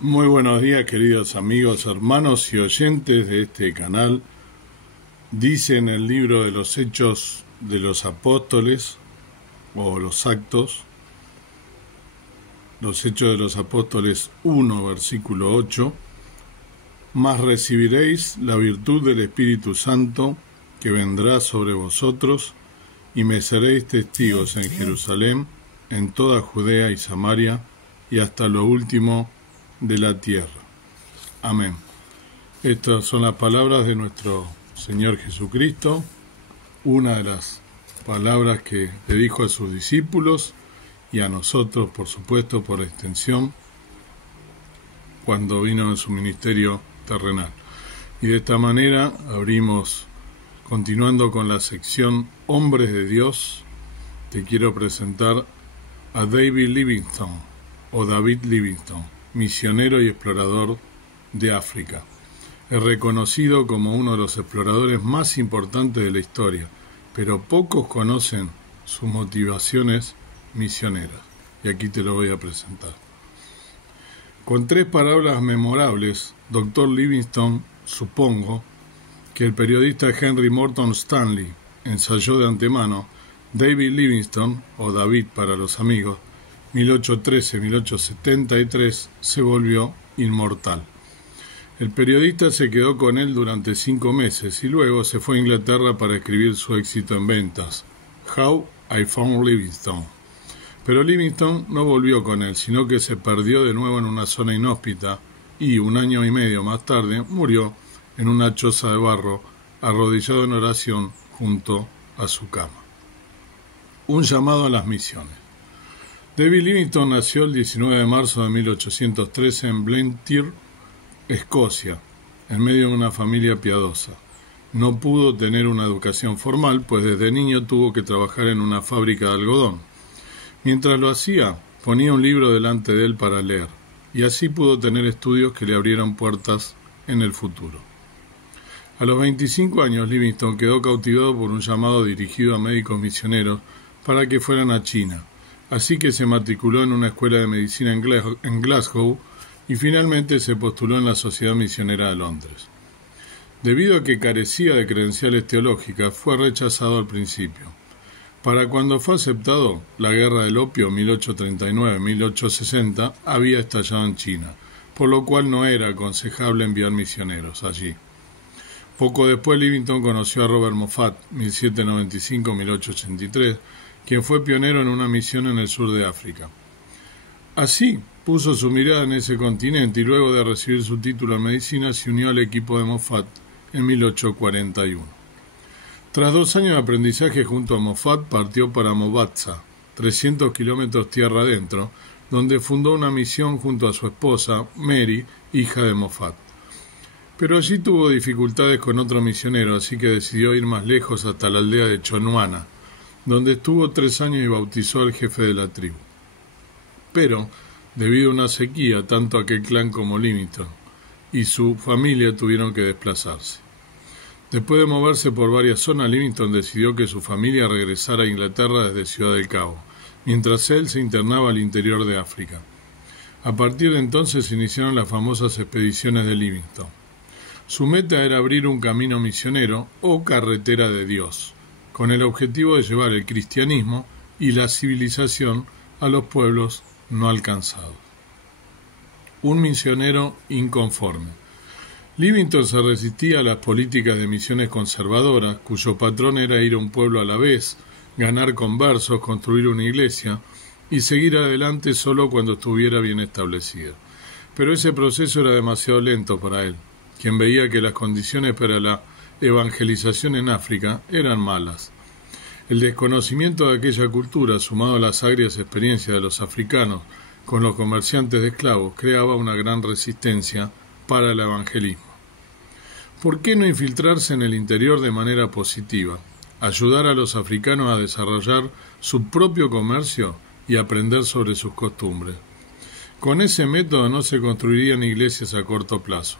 Muy buenos días, queridos amigos, hermanos y oyentes de este canal. Dice en el libro de los Hechos de los Apóstoles, o los Actos, los Hechos de los Apóstoles 1, versículo 8, «Mas recibiréis la virtud del Espíritu Santo, que vendrá sobre vosotros, y me seréis testigos en Jerusalén, en toda Judea y Samaria, y hasta lo último de la tierra». Amén. Estas son las palabras de nuestro Señor Jesucristo, una de las palabras que le dijo a sus discípulos y a nosotros, por supuesto, por extensión, cuando vino en su ministerio terrenal. Y de esta manera abrimos, continuando con la sección Hombres de Dios, te quiero presentar a David Livingstone, o David Livingstone, misionero y explorador de África. Es reconocido como uno de los exploradores más importantes de la historia, pero pocos conocen sus motivaciones misioneras. Y aquí te lo voy a presentar. Con 3 palabras memorables, Dr. Livingstone supongo que el periodista Henry Morton Stanley ensayó de antemano. David Livingstone, o David para los amigos, 1813-1873, se volvió inmortal. El periodista se quedó con él durante 5 meses y luego se fue a Inglaterra para escribir su éxito en ventas, How I Found Livingstone. Pero Livingstone no volvió con él, sino que se perdió de nuevo en una zona inhóspita y, 1 año y medio más tarde, murió en una choza de barro, arrodillado en oración junto a su cama. Un llamado a las misiones. David Livingstone nació el 19 de marzo de 1813 en Blantyre, Escocia, en medio de una familia piadosa. No pudo tener una educación formal, pues desde niño tuvo que trabajar en una fábrica de algodón. Mientras lo hacía, ponía un libro delante de él para leer, y así pudo tener estudios que le abrieron puertas en el futuro. A los 25 años, Livingstone quedó cautivado por un llamado dirigido a médicos misioneros para que fueran a China, así que se matriculó en una escuela de medicina en Glasgow y finalmente se postuló en la Sociedad Misionera de Londres. Debido a que carecía de credenciales teológicas, fue rechazado al principio. Para cuando fue aceptado, la Guerra del Opio 1839-1860 había estallado en China, por lo cual no era aconsejable enviar misioneros allí. Poco después, Livingstone conoció a Robert Moffat, 1795-1883, quien fue pionero en una misión en el sur de África. Así, puso su mirada en ese continente y luego de recibir su título en medicina se unió al equipo de Moffat en 1841. Tras 2 años de aprendizaje junto a Moffat, partió para Mombasa, 300 kilómetros tierra adentro, donde fundó una misión junto a su esposa, Mary, hija de Moffat. Pero allí tuvo dificultades con otro misionero, así que decidió ir más lejos hasta la aldea de Chonwana, donde estuvo 3 años y bautizó al jefe de la tribu. Pero, debido a una sequía, tanto aquel clan como Livingstone y su familia tuvieron que desplazarse. Después de moverse por varias zonas, Livingstone decidió que su familia regresara a Inglaterra desde Ciudad del Cabo, mientras él se internaba al interior de África. A partir de entonces se iniciaron las famosas expediciones de Livingstone. Su meta era abrir un camino misionero o carretera de Dios, con el objetivo de llevar el cristianismo y la civilización a los pueblos no alcanzados. Un misionero inconforme. Livingstone se resistía a las políticas de misiones conservadoras, cuyo patrón era ir a un pueblo a la vez, ganar conversos, construir una iglesia y seguir adelante solo cuando estuviera bien establecida. Pero ese proceso era demasiado lento para él, quien veía que las condiciones para la evangelización en África eran malas. El desconocimiento de aquella cultura, sumado a las agrias experiencias de los africanos con los comerciantes de esclavos, creaba una gran resistencia para el evangelismo. ¿Por qué no infiltrarse en el interior de manera positiva? Ayudar a los africanos a desarrollar su propio comercio y aprender sobre sus costumbres. Con ese método no se construirían iglesias a corto plazo,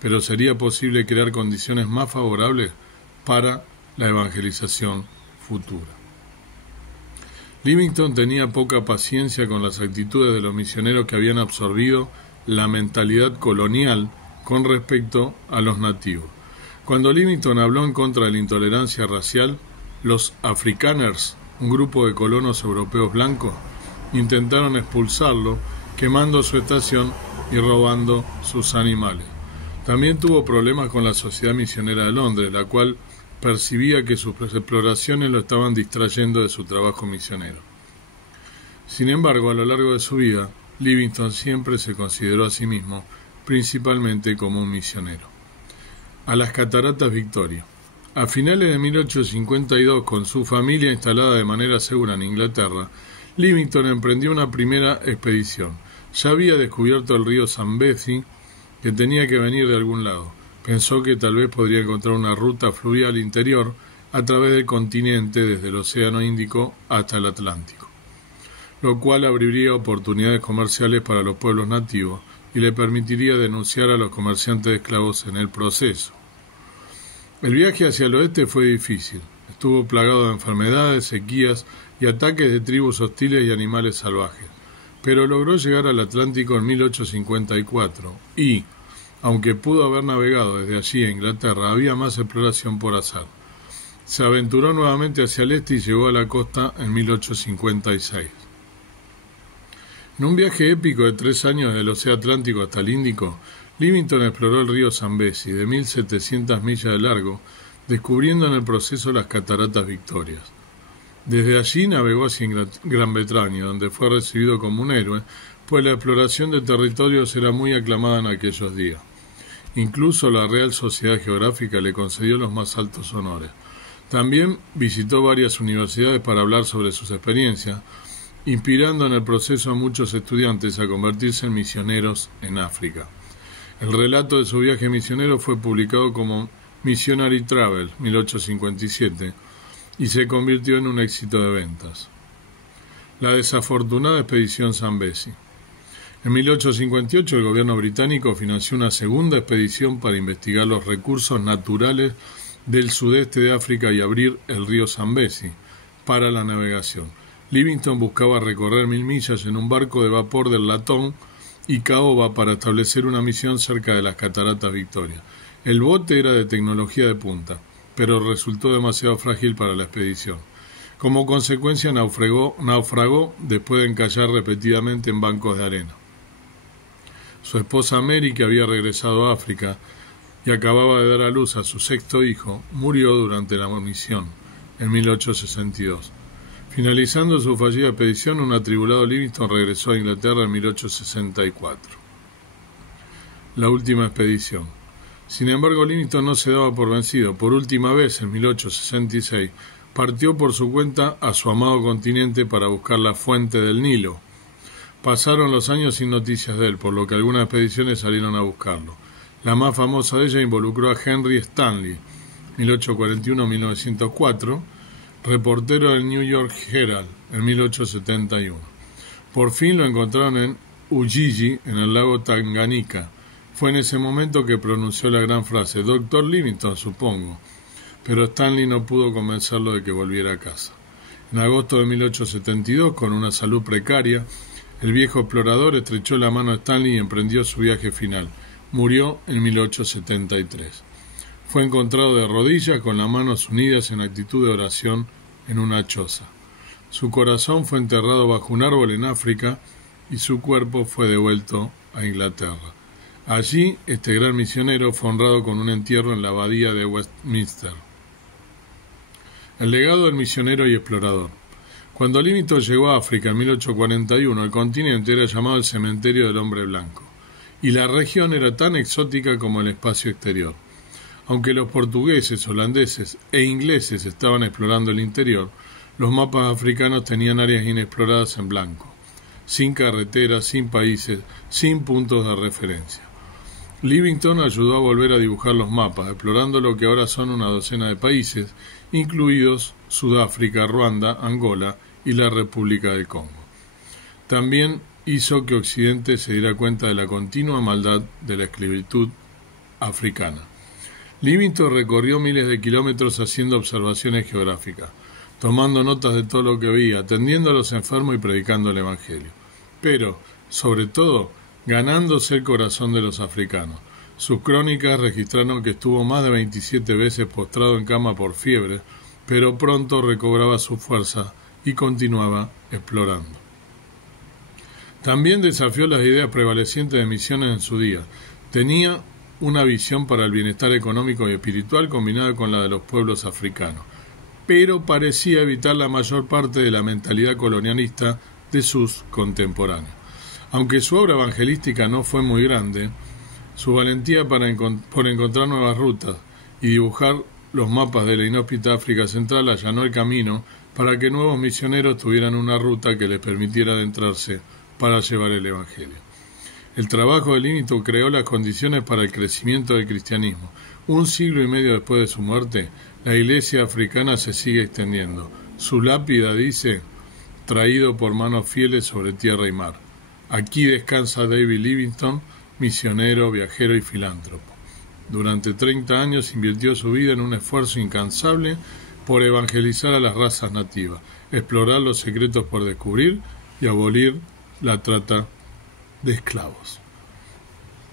pero sería posible crear condiciones más favorables para la evangelización futura. Livingstone tenía poca paciencia con las actitudes de los misioneros que habían absorbido la mentalidad colonial con respecto a los nativos. Cuando Livingstone habló en contra de la intolerancia racial, los Afrikaners, un grupo de colonos europeos blancos, intentaron expulsarlo, quemando su estación y robando sus animales. También tuvo problemas con la Sociedad Misionera de Londres, la cual percibía que sus exploraciones lo estaban distrayendo de su trabajo misionero. Sin embargo, a lo largo de su vida, Livingstone siempre se consideró a sí mismo principalmente como un misionero. A las Cataratas Victoria. A finales de 1852, con su familia instalada de manera segura en Inglaterra, Livingstone emprendió una primera expedición. Ya había descubierto el río Zambezi, que tenía que venir de algún lado. Pensó que tal vez podría encontrar una ruta fluvial interior a través del continente desde el Océano Índico hasta el Atlántico, lo cual abriría oportunidades comerciales para los pueblos nativos y le permitiría denunciar a los comerciantes de esclavos en el proceso. El viaje hacia el oeste fue difícil. Estuvo plagado de enfermedades, sequías y ataques de tribus hostiles y animales salvajes, pero logró llegar al Atlántico en 1854 y, aunque pudo haber navegado desde allí a Inglaterra, había más exploración por hacer. Se aventuró nuevamente hacia el este y llegó a la costa en 1856. En un viaje épico de 3 años del Océano Atlántico hasta el Índico, Livingstone exploró el río Zambezi, de 1.700 millas de largo, descubriendo en el proceso las Cataratas Victorias. Desde allí navegó hacia Gran Bretaña, donde fue recibido como un héroe, pues la exploración de territorios era muy aclamada en aquellos días. Incluso la Real Sociedad Geográfica le concedió los más altos honores. También visitó varias universidades para hablar sobre sus experiencias, inspirando en el proceso a muchos estudiantes a convertirse en misioneros en África. El relato de su viaje misionero fue publicado como Missionary Travel, 1857, y se convirtió en un éxito de ventas. La desafortunada expedición Zambezi. En 1858 el gobierno británico financió una segunda expedición para investigar los recursos naturales del sudeste de África y abrir el río Zambezi para la navegación. Livingstone buscaba recorrer 1000 millas en un barco de vapor del Latón y caoba para establecer una misión cerca de las Cataratas Victoria. El bote era de tecnología de punta, pero resultó demasiado frágil para la expedición. Como consecuencia naufragó después de encallar repetidamente en bancos de arena. Su esposa Mary, que había regresado a África y acababa de dar a luz a su 6º hijo, murió durante la misión en 1862. Finalizando su fallida expedición, un atribulado Livingstone regresó a Inglaterra en 1864. La última expedición. Sin embargo, Livingstone no se daba por vencido. Por última vez, en 1866, partió por su cuenta a su amado continente para buscar la fuente del Nilo. Pasaron los años sin noticias de él, por lo que algunas expediciones salieron a buscarlo. La más famosa de ellas involucró a Henry Stanley, 1841-1904, reportero del New York Herald, en 1871. Por fin lo encontraron en Ujiji, en el lago Tanganika. Fue en ese momento que pronunció la gran frase: «Doctor Livingstone, supongo». Pero Stanley no pudo convencerlo de que volviera a casa. En agosto de 1872, con una salud precaria, el viejo explorador estrechó la mano a Stanley y emprendió su viaje final. Murió en 1873. Fue encontrado de rodillas con las manos unidas en actitud de oración en una choza. Su corazón fue enterrado bajo un árbol en África y su cuerpo fue devuelto a Inglaterra. Allí, este gran misionero fue honrado con un entierro en la abadía de Westminster. El legado del misionero y explorador. Cuando Livingstone llegó a África en 1841, el continente era llamado el cementerio del hombre blanco, y la región era tan exótica como el espacio exterior. Aunque los portugueses, holandeses e ingleses estaban explorando el interior, los mapas africanos tenían áreas inexploradas en blanco, sin carreteras, sin países, sin puntos de referencia. Livingstone ayudó a volver a dibujar los mapas, explorando lo que ahora son una docena de países, incluidos Sudáfrica, Ruanda, Angola y la República del Congo. También hizo que Occidente se diera cuenta de la continua maldad de la esclavitud africana. Livingstone recorrió miles de kilómetros haciendo observaciones geográficas, tomando notas de todo lo que veía, atendiendo a los enfermos y predicando el Evangelio. Pero, sobre todo, ganándose el corazón de los africanos. Sus crónicas registraron que estuvo más de 27 veces postrado en cama por fiebre, pero pronto recobraba su fuerza y continuaba explorando. También desafió las ideas prevalecientes de misiones en su día. Tenía una visión para el bienestar económico y espiritual combinada con la de los pueblos africanos, pero parecía evitar la mayor parte de la mentalidad colonialista de sus contemporáneos. Aunque su obra evangelística no fue muy grande, su valentía por encontrar nuevas rutas y dibujar los mapas de la inhóspita África Central allanó el camino para que nuevos misioneros tuvieran una ruta que les permitiera adentrarse para llevar el Evangelio. El trabajo de Livingstone creó las condiciones para el crecimiento del cristianismo. Un siglo y medio después de su muerte, la iglesia africana se sigue extendiendo. Su lápida dice: traído por manos fieles sobre tierra y mar. Aquí descansa David Livingstone, misionero, viajero y filántropo. Durante 30 años invirtió su vida en un esfuerzo incansable por evangelizar a las razas nativas, explorar los secretos por descubrir y abolir la trata de esclavos.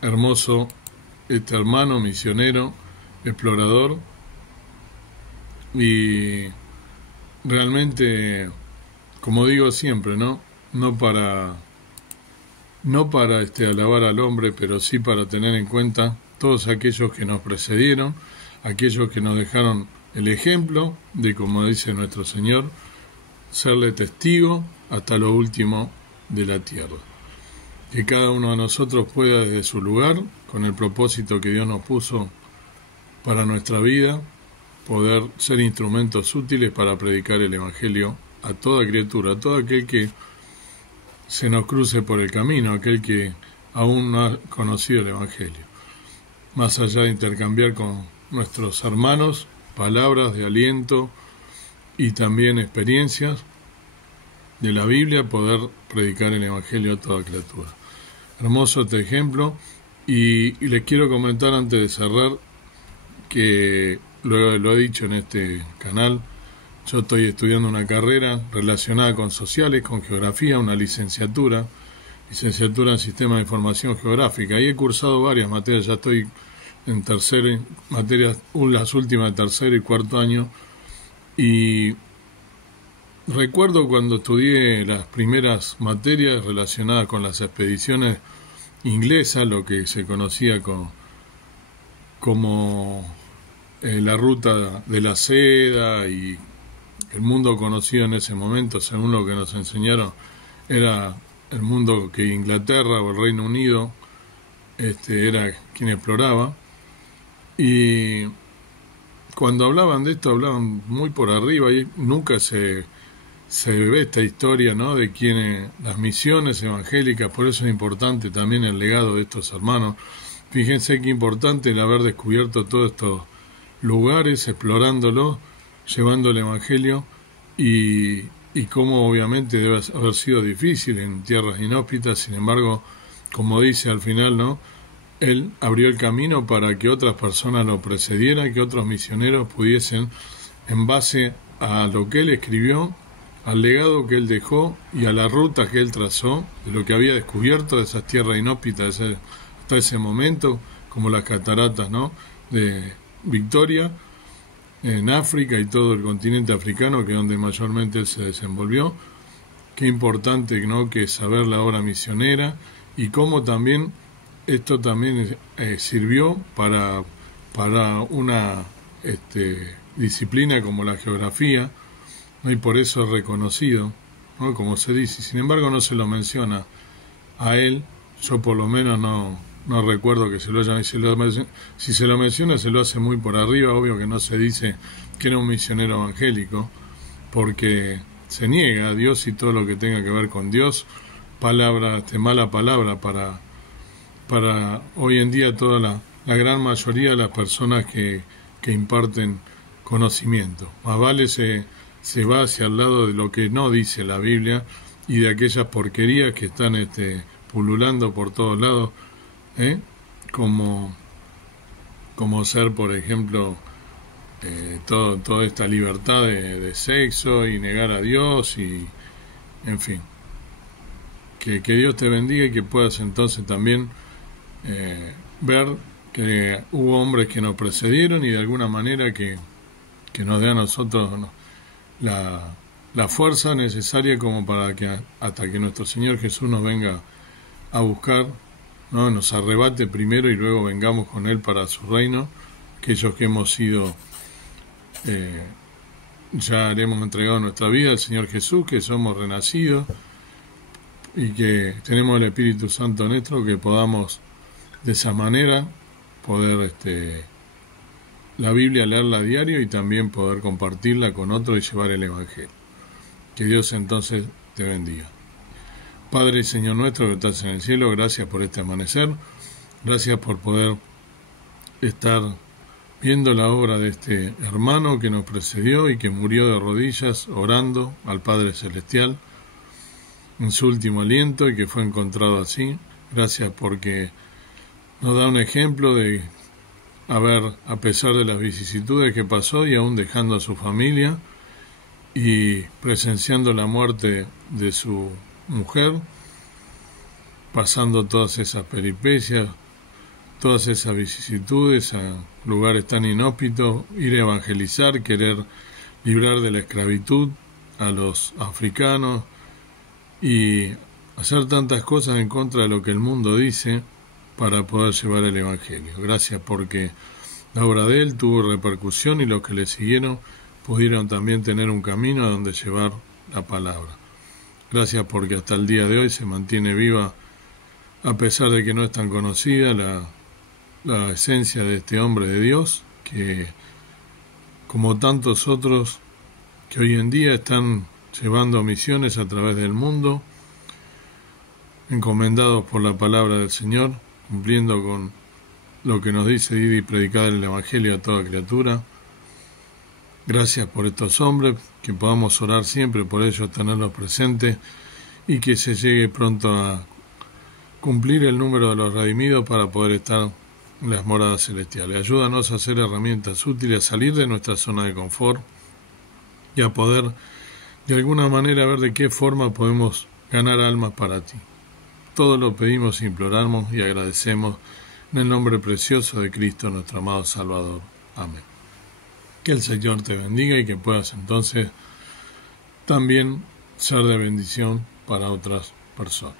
Hermoso este hermano misionero, explorador, y realmente, como digo siempre, no para alabar al hombre, pero sí para tener en cuenta todos aquellos que nos precedieron, aquellos que nos dejaron el ejemplo de, como dice nuestro Señor, serle testigo hasta lo último de la tierra. Que cada uno de nosotros pueda, desde su lugar, con el propósito que Dios nos puso para nuestra vida, poder ser instrumentos útiles para predicar el Evangelio a toda criatura, a todo aquel que se nos cruce por el camino, aquel que aún no ha conocido el Evangelio. Más allá de intercambiar con nuestros hermanos palabras de aliento y también experiencias de la Biblia, poder predicar el Evangelio a toda criatura. Hermoso este ejemplo, y les quiero comentar antes de cerrar que lo he dicho en este canal. Yo estoy estudiando una carrera relacionada con sociales, con geografía, una licenciatura en Sistema de Información Geográfica, y he cursado varias materias. Ya estoy en materias, las últimas de tercero y cuarto año, y recuerdo cuando estudié las primeras materias relacionadas con las expediciones inglesas, lo que se conocía como la ruta de la seda, y el mundo conocido en ese momento, según lo que nos enseñaron, era el mundo que Inglaterra o el Reino Unido era quien exploraba. Y cuando hablaban de esto, hablaban muy por arriba, y nunca se ve esta historia, ¿no?, de quiénes, las misiones evangélicas. Por eso es importante también el legado de estos hermanos. Fíjense qué importante el haber descubierto todos estos lugares, explorándolos, llevando el Evangelio, y cómo obviamente debe haber sido difícil en tierras inhóspitas. Sin embargo, como dice al final, ¿no?, él abrió el camino para que otras personas lo precedieran, que otros misioneros pudiesen, en base a lo que él escribió, al legado que él dejó y a la ruta que él trazó, de lo que había descubierto de esas tierras inhóspitas hasta ese momento, como las cataratas, ¿no?, de Victoria en África y todo el continente africano, que es donde mayormente él se desenvolvió. Qué importante, ¿no?, que saber la obra misionera, y cómo también esto también sirvió para una disciplina como la geografía, ¿no?, y por eso es reconocido, ¿no?, como se dice. Sin embargo, no se lo menciona a él. Yo por lo menos no recuerdo que se lo haya. Si se lo menciona, se lo hace muy por arriba. Obvio que no se dice que era un misionero evangélico, porque se niega a Dios y todo lo que tenga que ver con Dios. Mala palabra para hoy en día toda la gran mayoría de las personas que imparten conocimiento. Más vale se va hacia el lado de lo que no dice la Biblia y de aquellas porquerías que están pululando por todos lados, como ser, por ejemplo, toda esta libertad de sexo y negar a Dios, y en fin. que Dios te bendiga y que puedas entonces también ver que hubo hombres que nos precedieron y de alguna manera que nos dé a nosotros la fuerza necesaria como para que hasta que nuestro Señor Jesús nos venga a buscar, ¿no? Nos arrebate primero y luego vengamos con Él para su reino, aquellos que hemos sido, ya le hemos entregado nuestra vida al Señor Jesús, que somos renacidos y que tenemos el Espíritu Santo nuestro, que podamos de esa manera poder la Biblia leerla a diario y también poder compartirla con otros y llevar el Evangelio. Que Dios entonces te bendiga. Padre y Señor nuestro que estás en el cielo, gracias por este amanecer, gracias por poder estar viendo la obra de este hermano que nos precedió y que murió de rodillas orando al Padre Celestial en su último aliento y que fue encontrado así. Gracias porque nos da un ejemplo de haber, a pesar de las vicisitudes que pasó y aún dejando a su familia y presenciando la muerte de su mujer, pasando todas esas peripecias, todas esas vicisitudes a lugares tan inhóspitos, ir a evangelizar, querer librar de la esclavitud a los africanos y hacer tantas cosas en contra de lo que el mundo dice para poder llevar el Evangelio. Gracias porque la obra de él tuvo repercusión y los que le siguieron pudieron también tener un camino a donde llevar la palabra. Gracias porque hasta el día de hoy se mantiene viva, a pesar de que no es tan conocida, la esencia de este hombre de Dios, que como tantos otros que hoy en día están llevando misiones a través del mundo, encomendados por la palabra del Señor, cumpliendo con lo que nos dice ir y predicar el Evangelio a toda criatura. Gracias por estos hombres, que podamos orar siempre por ellos, tenerlos presentes y que se llegue pronto a cumplir el número de los redimidos para poder estar en las moradas celestiales. Ayúdanos a hacer herramientas útiles, a salir de nuestra zona de confort y a poder de alguna manera ver de qué forma podemos ganar almas para ti. Todo lo pedimos, imploramos y agradecemos en el nombre precioso de Cristo, nuestro amado Salvador. Amén. Que el Señor te bendiga y que puedas entonces también ser de bendición para otras personas.